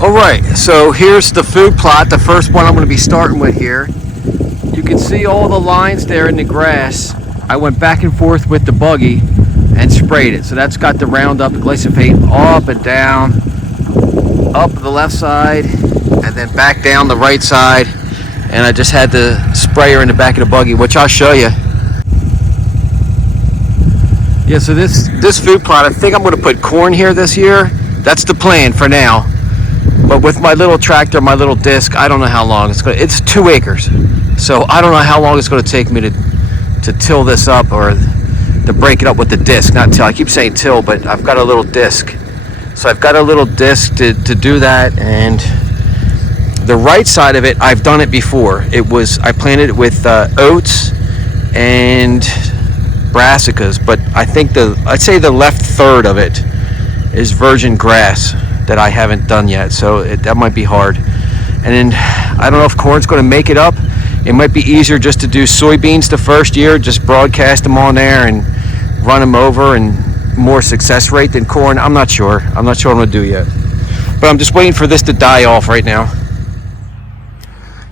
All right, so here's the food plot, the first one I'm going to be starting with here. You can see all the lines there in the grass. I went back and forth with the buggy and sprayed it. So that's got the Roundup, the glyphosate up and down, up the left side, and then back down the right side. And I just had the sprayer in the back of the buggy, which I'll show you. Yeah, so this food plot, I think I'm going to put corn here this year. That's the plan for now. But with my little tractor, my little disc, I don't know how long it's going to. It's 2 acres. So I don't know how long it's going to take me to till this up, or to break it up with the disc. Not till, I keep saying till, but I've got a little disc. So I've got a little disc to do that. And the right side of it, I've done it before. I planted it with oats and brassicas, but I think I'd say the left third of it is virgin grass that I haven't done yet, so that might be hard. And then I don't know if corn's going to make it up. It might be easier just to do soybeans the first year, just broadcast them on there and run them over, and more success rate than corn. I'm not sure what I'm going to do yet, but I'm just waiting for this to die off right now.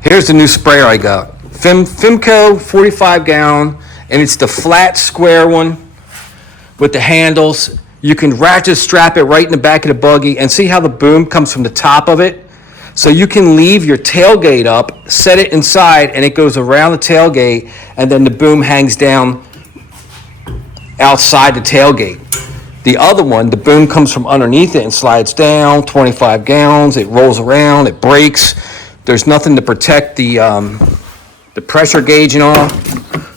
Here's the new sprayer I got, Fimco 45 gallon, and it's the flat square one with the handles. You can ratchet strap it right in the back of the buggy, and see how the boom comes from the top of it? So you can leave your tailgate up, set it inside, and it goes around the tailgate, and then the boom hangs down outside the tailgate. The other one, the boom comes from underneath it and slides down, 25 gallons, it rolls around, it breaks. There's nothing to protect the pressure gauge and all.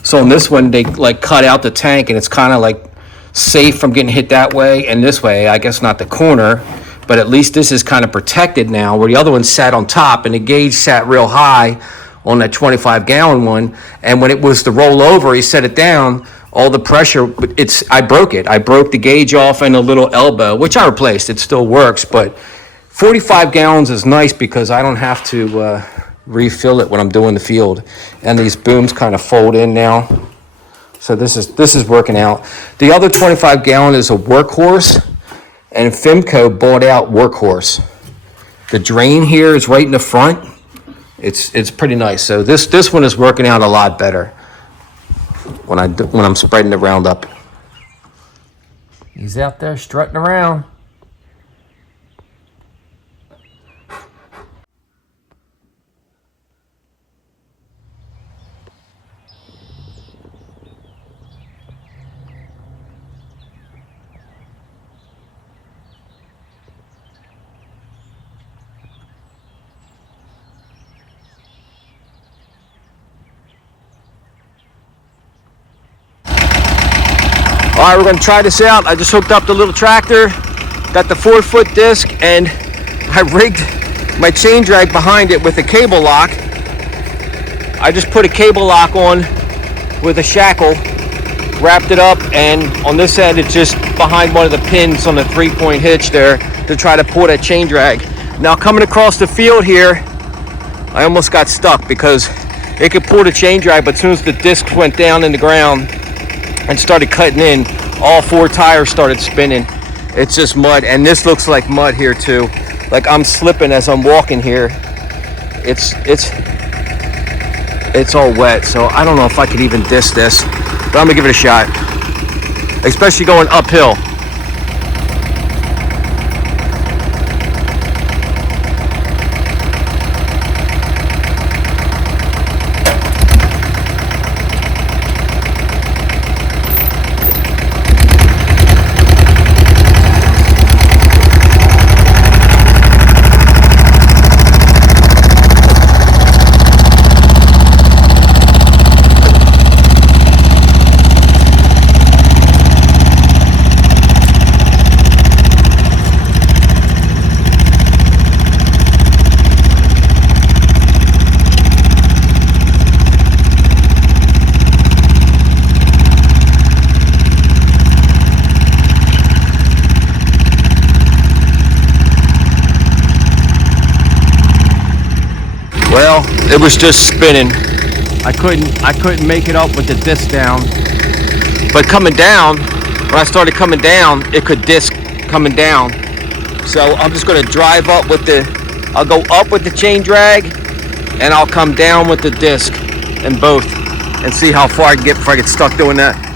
So in this one, they like cut out the tank, and it's kind of like safe from getting hit that way and this way. I guess not the corner, but at least this is kind of protected now, where the other one sat on top and the gauge sat real high on that 25 gallon one. And when it was to roll over, he set it down, all the pressure, I broke it. I broke the gauge off and a little elbow, which I replaced. It still works, but 45 gallons is nice because I don't have to refill it when I'm doing the field. And these booms kind of fold in now. So this is working out. The other 25 gallon is a Workhorse, and Fimco bought out Workhorse. The drain here is right in the front. It's pretty nice. So this one is working out a lot better when I'm spreading the Roundup. He's out there strutting around. All right, we're going to try this out. I just hooked up the little tractor, got the 4-foot disc, and I rigged my chain drag behind it with a cable lock. I just put a cable lock on with a shackle, wrapped it up, and on this end it's just behind one of the pins on the 3-point hitch there to try to pull that chain drag. Now coming across the field here, I almost got stuck because it could pull the chain drag, but as soon as the disc went down in the ground and started cutting in, all 4 tires started spinning. It's just mud, and this looks like mud here too. Like I'm slipping as I'm walking here. It's all wet, so I don't know if I could even disc this, but I'm gonna give it a shot, especially going uphill. Well, it was just spinning. I couldn't make it up with the disc down. But coming down, when I started coming down, it could disc coming down. So I'm just gonna drive up with the I'll go up with the chain drag, and I'll come down with the disc in both, and see how far I can get before I get stuck doing that.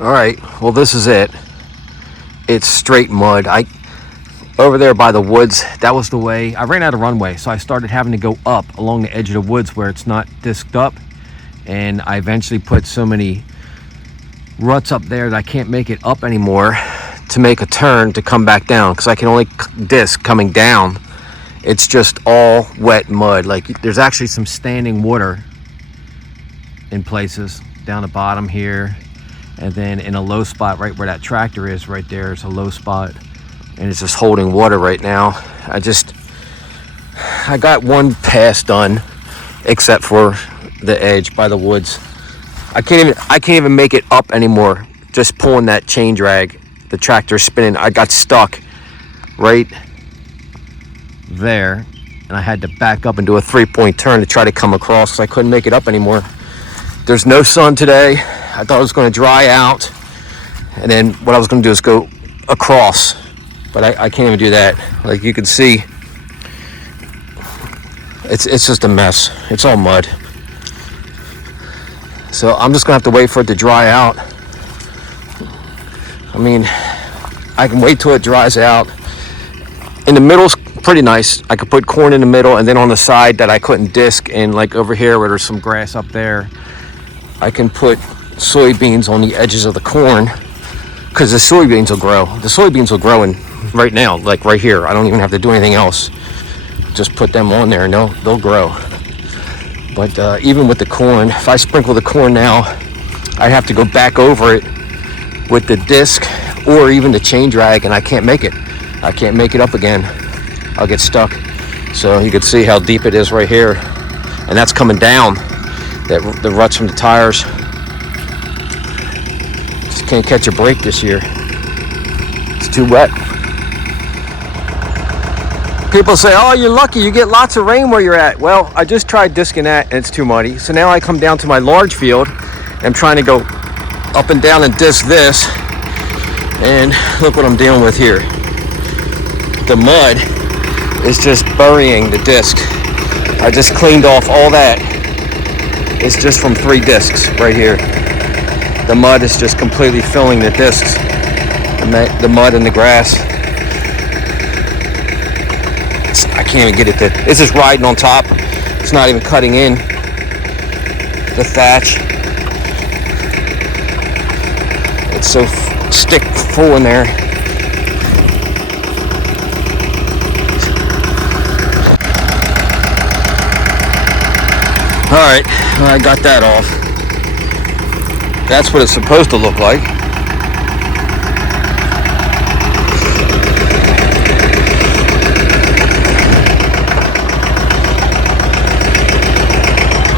All right, well, this is it. It's straight mud. Over there by the woods, that was the way. I ran out of runway, so I started having to go up along the edge of the woods where it's not disced up, and I eventually put so many ruts up there that I can't make it up anymore to make a turn to come back down, because I can only disc coming down. It's just all wet mud. Like, there's actually some standing water in places down the bottom here. And then in a low spot right where that tractor is, right there is a low spot, and it's just holding water right now. I got one pass done, except for the edge by the woods. I can't even make it up anymore. Just pulling that chain drag, the tractor spinning. I got stuck right there, and I had to back up and do a 3-point turn to try to come across, because I couldn't make it up anymore. There's no sun today. I thought it was going to dry out, and then what I was going to do is go across, but I can't even do that. Like you can see, it's just a mess. It's all mud. So I'm just going to have to wait for it to dry out. I mean, I can wait till it dries out. In the middle's pretty nice. I could put corn in the middle, and then on the side that I couldn't disc, and like over here where there's some grass up there, I can put soybeans on the edges of the corn, because the soybeans will grow. The soybeans will grow in right now, like right here. I don't even have to do anything else. Just put them on there and they'll grow. But even with the corn, if I sprinkle the corn now, I have to go back over it with the disc or even the chain drag, and I can't make it. I can't make it up again. I'll get stuck. So you can see how deep it is right here, and that's coming down. The ruts from the tires. Just can't catch a break this year. It's too wet. People say, oh, you're lucky, you get lots of rain where you're at. Well, I just tried discing that, and it's too muddy. So now I come down to my large field, and I'm trying to go up and down and disc this, and look what I'm dealing with here. The mud is just burying the disc. I just cleaned off all that. It's just from 3 discs right here. The mud is just completely filling the discs. The mud and the grass. I can't even get it to. It's just riding on top. It's not even cutting in the thatch. It's so stick full in there. All right, I got that off. That's what it's supposed to look like.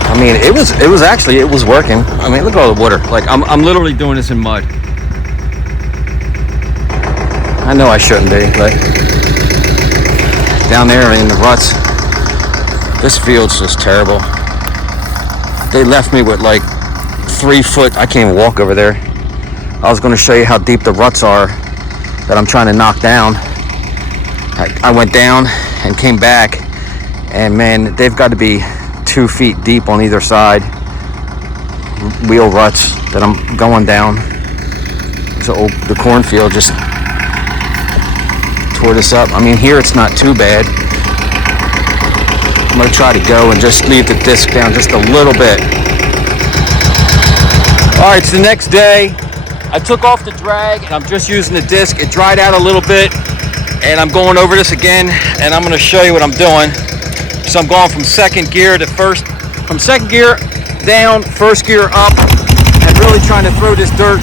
I mean, it was working. I mean, look at all the water. Like, I'm literally doing this in mud. I know I shouldn't be, but down there in the ruts, this field's just terrible. They left me with like 3 foot. I can't even walk over there. I was going to show you how deep the ruts are that I'm trying to knock down. I went down and came back, and man, they've got to be 2 feet deep on either side. Wheel ruts that I'm going down. So the cornfield just tore this up. I mean, here it's not too bad. I'm going to try to go and just leave the disc down just a little bit. All right, it's the next day. I took off the drag, and I'm just using the disc. It dried out a little bit, and I'm going over this again, and I'm going to show you what I'm doing. So I'm going from second gear to first, from second gear down, first gear up, and really trying to throw this dirt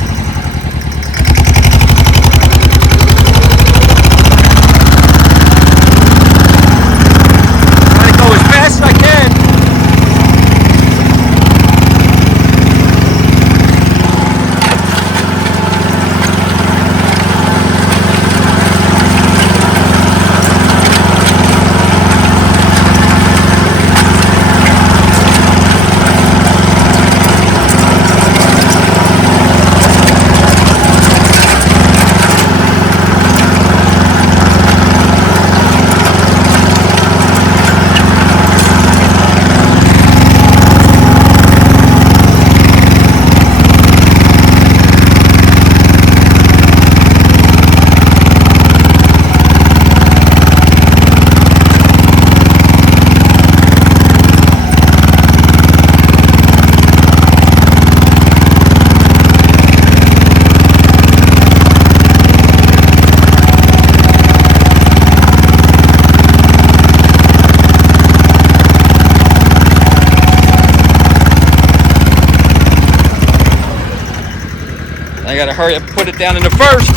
I gotta hurry up and put it down in the first.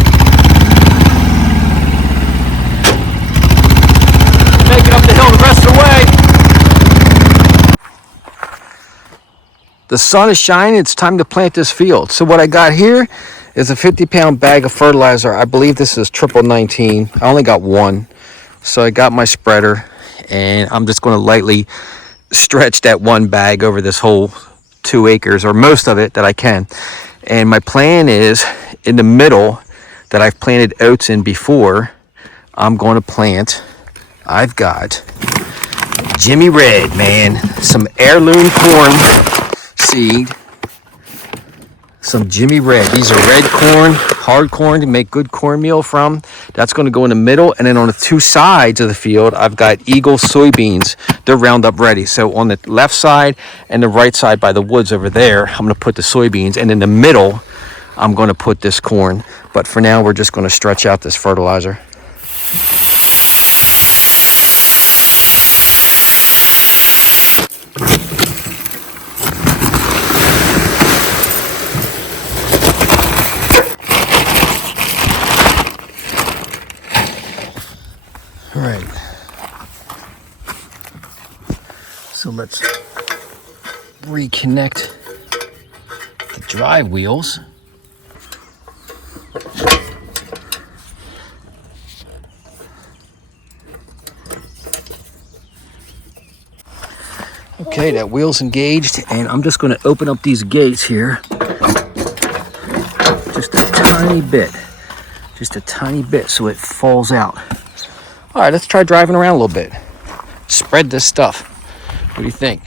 Make it up the hill the rest of the way. The sun is shining. It's time to plant this field. So what I got here is a 50-pound bag of fertilizer. I believe this is triple 19. I only got one. So I got my spreader, and I'm just going to lightly stretch that one bag over this whole 2 acres, or most of it that I can. And my plan is, in the middle that I've planted oats in before, I'm going to plant, I've got Jimmy Red, man. Some heirloom corn seed. Some Jimmy Red. These are red corn, hard corn to make good cornmeal from. That's going to go in the middle. And then on the 2 sides of the field, I've got Eagle soybeans. They're Roundup ready. So on the left side and the right side by the woods over there, I'm going to put the soybeans. And in the middle, I'm going to put this corn. But for now, we're just going to stretch out this fertilizer. All right. So let's reconnect the drive wheels. Okay, that wheel's engaged, and I'm just going to open up these gates here just a tiny bit. Just a tiny bit so it falls out. All right, let's try driving around a little bit. Spread this stuff. What do you think?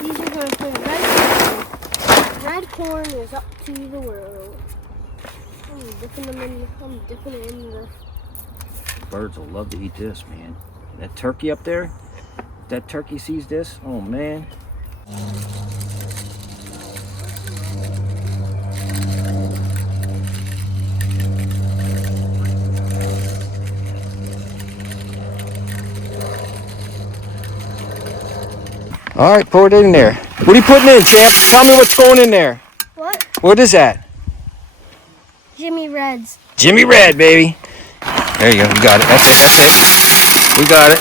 These are going to put red corn. Red corn is up to the world. I'm dipping it in the... Birds will love to eat this, man. That turkey up there, if that turkey sees this, oh man. All right, pour it in there. What are you putting in, champ? Tell me what's going in there. What? What is that? Jimmy Reds. Jimmy Red, baby. There you go. You got it. That's it. That's it. You got it.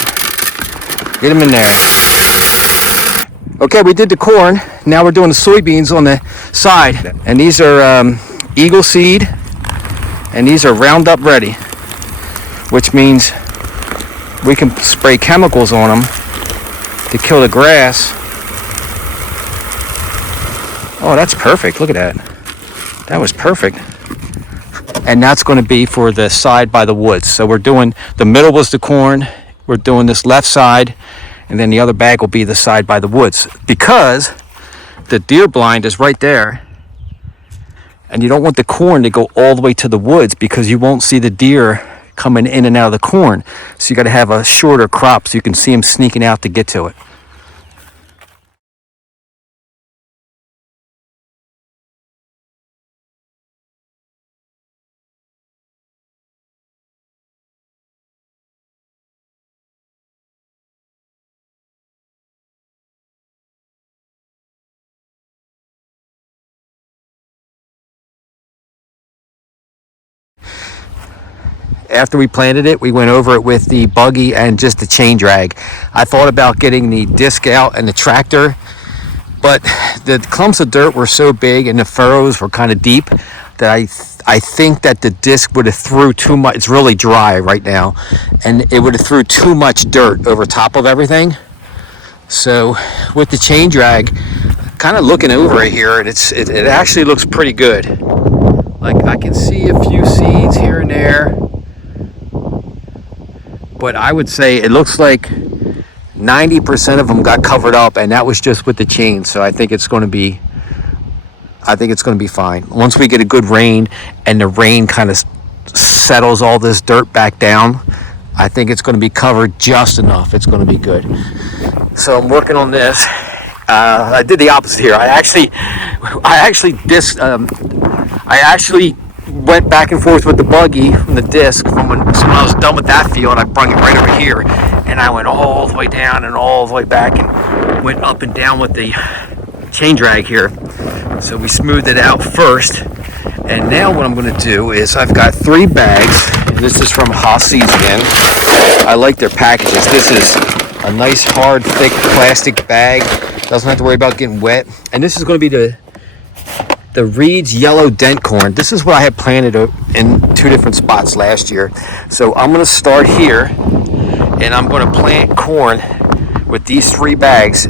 Get him in there. Okay, we did the corn. Now we're doing the soybeans on the side. And these are Eagle seed. And these are Roundup ready. Which means we can spray chemicals on them to kill the grass. Oh, that's perfect. Look at that. That was perfect. And that's going to be for the side by the woods. So we're doing, the middle was the corn. We're doing this left side. And then the other bag will be the side by the woods. Because the deer blind is right there. And you don't want the corn to go all the way to the woods because you won't see the deer coming in and out of the corn. So you got to have a shorter crop so you can see them sneaking out to get to it. After we planted it, we went over it with the buggy and just the chain drag. I thought about getting the disc out and the tractor, but the clumps of dirt were so big and the furrows were kind of deep that I think that the disc would have threw too much. It's really dry right now, and it would have threw too much dirt over top of everything. So with the chain drag, kind of looking over it here, and it actually looks pretty good. Like I can see a few seeds here and there. But I would say it looks like 90% of them got covered up, and that was just with the chain. So I think it's going to be fine. Once we get a good rain and the rain kind of settles all this dirt back down, I think it's going to be covered just enough. It's going to be good. So I'm working on this, I did the opposite here. I actually went back and forth with the buggy from the disc so when I was done with that field, I brought it right over here, and I went all the way down and all the way back and went up and down with the chain drag here. So we smoothed it out first, and now what I'm going to do is I've got 3 bags. This is from Haas Seeds again. I like their packages. This is a nice, hard, thick plastic bag. Doesn't have to worry about getting wet. And this is going to be the Reed's yellow dent corn. This is what I had planted in 2 different spots last year. So I'm going to start here, and I'm going to plant corn with these 3 bags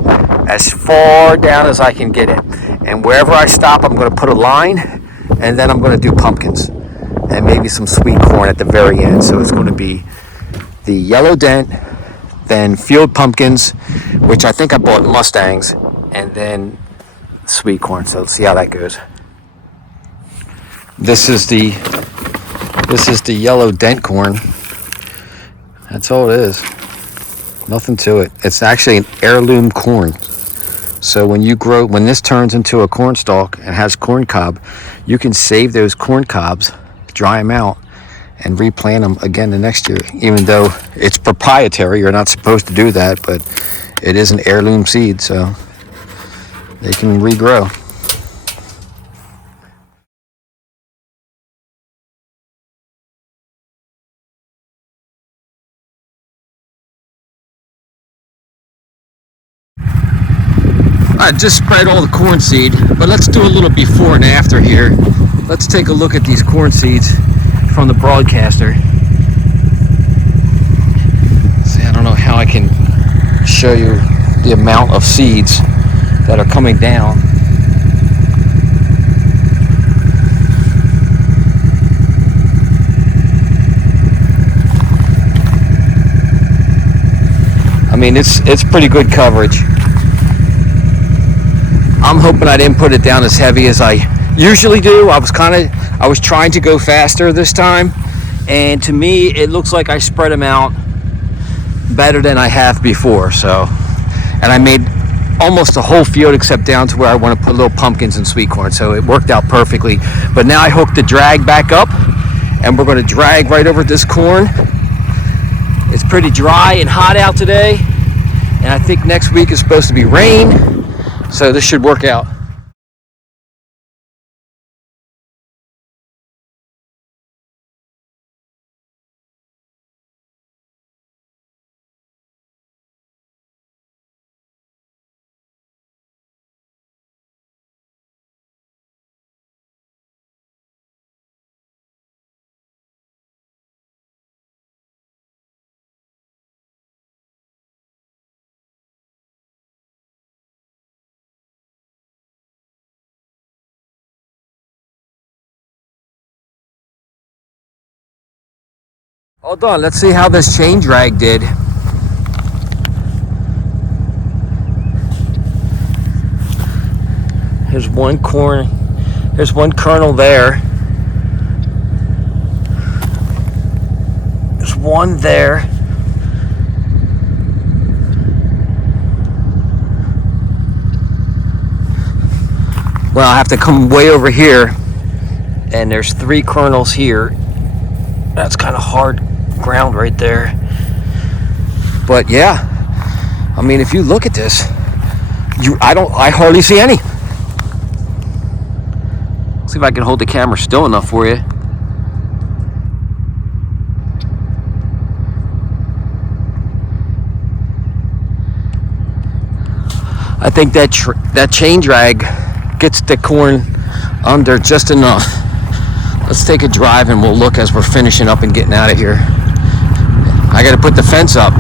as far down as I can get it. And wherever I stop, I'm going to put a line, and then I'm going to do pumpkins and maybe some sweet corn at the very end. So it's going to be the yellow dent, then field pumpkins, which I think I bought Mustangs, and then sweet corn. So let's see how that goes. This is the yellow dent corn. That's all it is. Nothing to it. It's actually an heirloom corn. So when this turns into a corn stalk and has corn cob, you can save those corn cobs, dry them out, and replant them again the next year. Even though it's proprietary, you're not supposed to do that, but it is an heirloom seed, so they can regrow. I just spread all the corn seed, but let's do a little before and after here. Let's take a look at these corn seeds from the broadcaster. See, I don't know how I can show you the amount of seeds that are coming down. I mean, it's pretty good coverage. I'm hoping I didn't put it down as heavy as I usually do. I was trying to go faster this time, and to me it looks like I spread them out better than I have before. So, and I made almost the whole field except down to where I want to put little pumpkins and sweet corn, so it worked out perfectly. But now I hooked the drag back up, and we're going to drag right over this corn. It's pretty dry and hot out today, and I think next week is supposed to be rain. So this should work out. Hold on, let's see how this chain drag did. Here's one corn, here's one kernel there. There's one there. Well, I have to come way over here, and there's 3 kernels here. That's kind of hard ground right there. But yeah, I mean, if you look at this, I hardly see any. See if I can hold the camera still enough for you. I think that chain drag gets the corn under just enough. Let's take a drive and we'll look as we're finishing up and getting out of here. I got to put the fence up.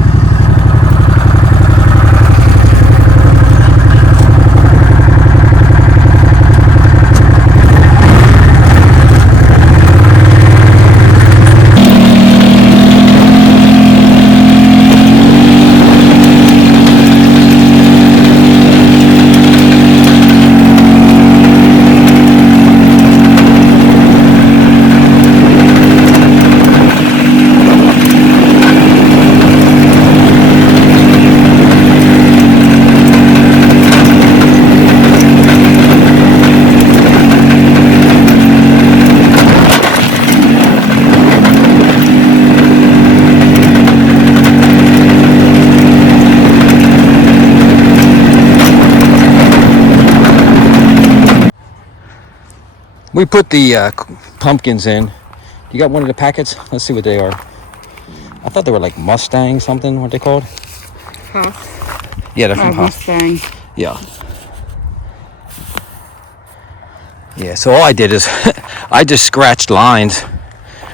We put the pumpkins in. You got one of the packets? Let's see what they are. I thought they were like Mustang something. What they called? Haas. Yeah, they're from Haas. Mustang. Yeah. Yeah, so all I did is I just scratched lines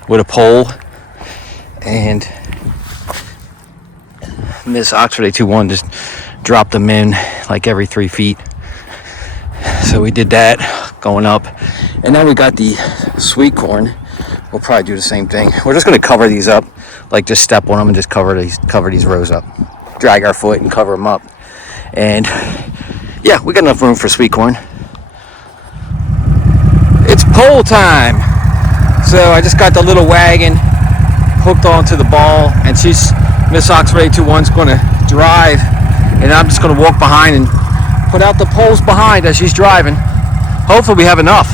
with a pole, and Miss Oxford 821 just dropped them in like every 3 feet. So we did that going up. And now we got the sweet corn. We'll probably do the same thing. We're just going to cover these up, like just step on them and just cover these rows up. Drag our foot and cover them up. And yeah, we got enough room for sweet corn. It's pole time. So I just got the little wagon hooked onto the ball, and Miss Oxford 821's going to drive, and I'm just going to walk behind and put out the poles behind as she's driving. Hopefully we have enough.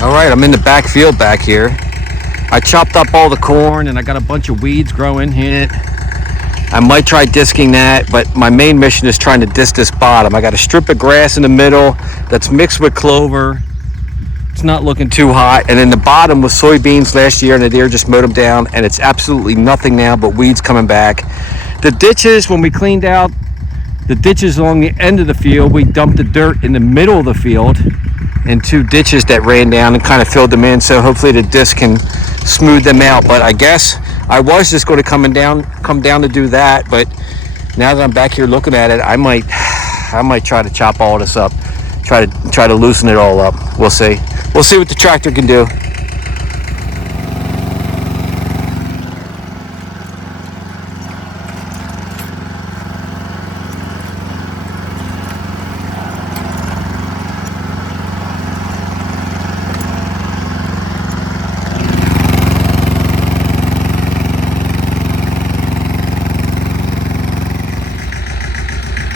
All right, I'm in the back field back here. I chopped up all the corn, and I got a bunch of weeds growing in it. I might try disking that, but my main mission is trying to disc this bottom. I got a strip of grass in the middle that's mixed with clover. It's not looking too hot. And then the bottom was soybeans last year, and the deer just mowed them down, and it's absolutely nothing now but weeds coming back. The ditches, when we cleaned out the ditches along the end of the field, we dumped the dirt in the middle of the field in 2 ditches that ran down and kind of filled them in, so hopefully the disc can smooth them out. But I guess I was just going to come down to do that, but now that I'm back here looking at it, I might try to chop all this up, try to loosen it all up. We'll see what the tractor can do.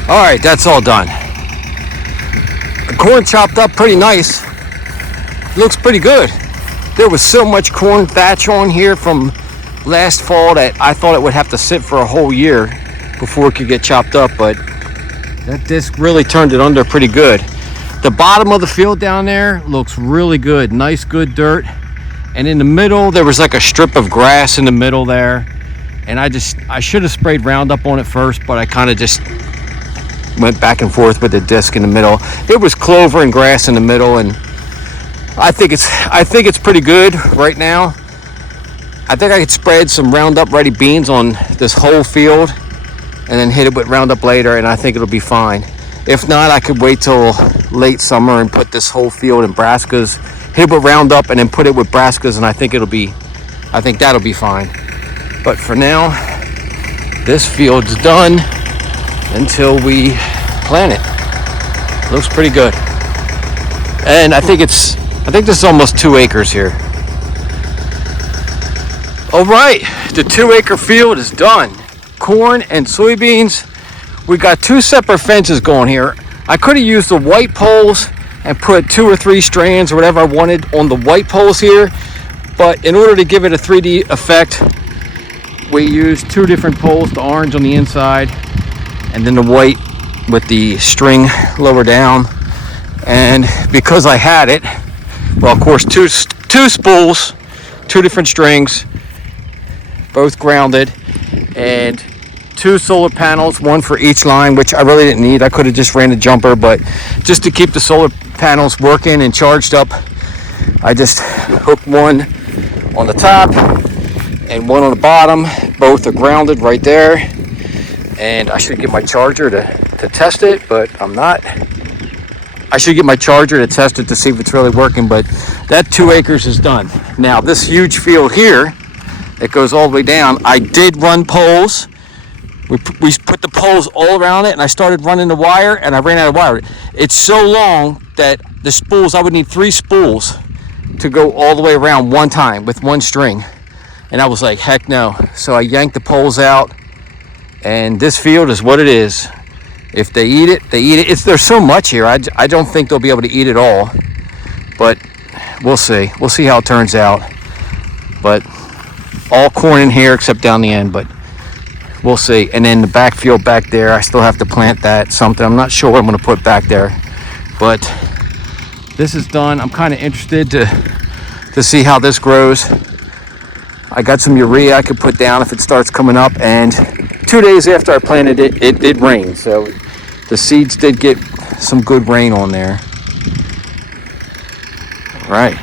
All right, that's all done. The corn chopped up pretty nice. Looks pretty good. There was so much corn thatch on here from last fall that I thought it would have to sit for a whole year before it could get chopped up, but that disc really turned it under pretty good. The bottom of the field down there looks really good. Nice, good dirt. And in the middle, there was like a strip of grass in the middle there. And I should have sprayed Roundup on it first, but I kind of just went back and forth with the disc in the middle. It was clover and grass in the middle, and I think it's pretty good right now. I think I could spread some Roundup Ready beans on this whole field and then hit it with Roundup later, and I think it'll be fine. If not, I could wait till late summer and put this whole field in brassicas, hit it with Roundup, and then put it with brassicas, and I think that'll be fine. But for now, this field's done until we plant it. Looks pretty good. And I think this is almost 2 acres here. All right, the 2-acre field is done. Corn and soybeans. We got 2 separate fences going here. I could have used the white poles and put 2 or 3 strands or whatever I wanted on the white poles here, but in order to give it a 3D effect, we used 2 different poles, the orange on the inside and then the white with the string lower down. And because I had it, well, of course, two spools, 2 different strings, both grounded, and 2 solar panels, 1 for each line, which I really didn't need. I could have just ran a jumper, but just to keep the solar panels working and charged up, I just hooked 1 on the top and 1 on the bottom. Both are grounded right there. And I should get my charger to test it, but I'm not. I should get my charger to test it to see if it's really working, but that 2 acres is done. Now, this huge field here, it goes all the way down. I did run poles. We put the poles all around it, and I started running the wire, and I ran out of wire. It's so long that the spools, I would need 3 spools to go all the way around one time with 1 string. And I was like, heck no. So I yanked the poles out. And this field is what it is. If they eat it, they eat it. There's so much here. I don't think they'll be able to eat it all. But we'll see. We'll see how it turns out. But all corn in here except down the end. But we'll see. And then the backfield back there, I still have to plant that something. I'm not sure what I'm going to put back there, but this is done. I'm kind of interested to see how this grows. I got some urea I could put down if it starts coming up, and 2 days after I planted it, it did rain. So the seeds did get some good rain on there. All right.